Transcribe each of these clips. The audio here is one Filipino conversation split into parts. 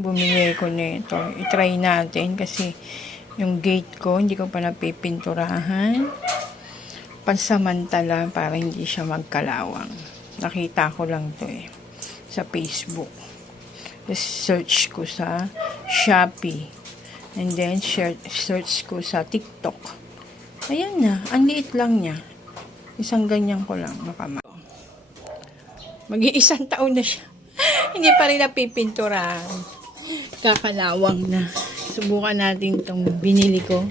bumili ko nito. I-try natin kasi yung gate ko, hindi ko pa napipinturahan. Pansamantala para hindi siya magkalawang. Nakita ko lang to sa Facebook. Search ko sa Shopee. And then, search ko sa TikTok. Ayan na. Ang liit lang niya. Isang ganyan ko lang. Mag-iisang taon na siya. Hindi pa rin napipinturahan. Kakalawang na. Subukan natin itong binili ko.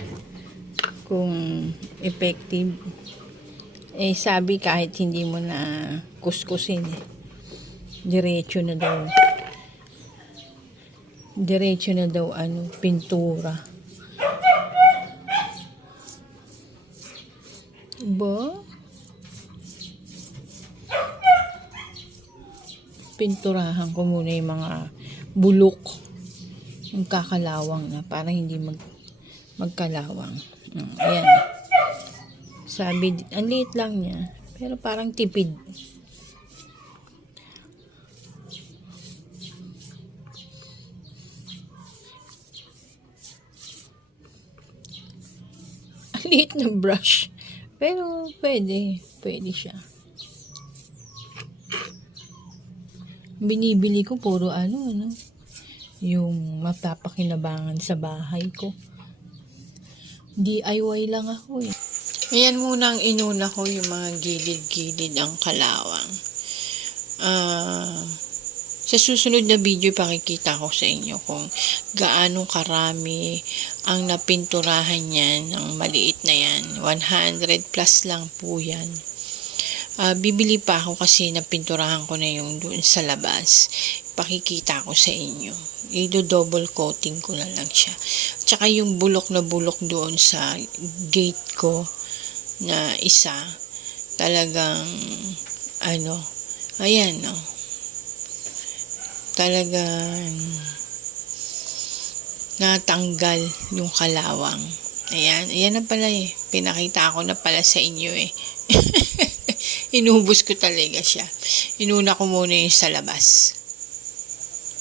Kung effective. Sabi kahit hindi mo na kuskusin. Diretso na daw. Pintura. Ba? Pinturahan ko muna yung mga bulok. Yung kakalawang na para hindi magkalawang. Ayan. Sabi, ang liit lang niya. Pero parang tipid. Ang liit na brush. Pero pwede siya. Binibili ko puro yung mapapakinabangan sa bahay ko. DIY lang ako Ayan muna ang inuna ko, yung mga gilid-gilid ang kalawang. Sa susunod na video, pakikita ko sa inyo kung gaano karami ang napinturahan yan, ang maliit na yan. 100 plus lang po yan. Bibili pa ako kasi napinturahan ko na yung doon sa labas. Pakikita ko sa inyo. I-double coating ko na lang siya. Tsaka yung bulok na bulok doon sa gate ko na isa, talagang ayan talagang natanggal yung kalawang. Ayan na pala pinakita ko na pala sa inyo inubos ko talaga siya. Inuna ko muna yung sa labas.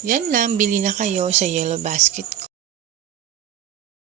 Yan lang, bili na kayo sa Yellow Basket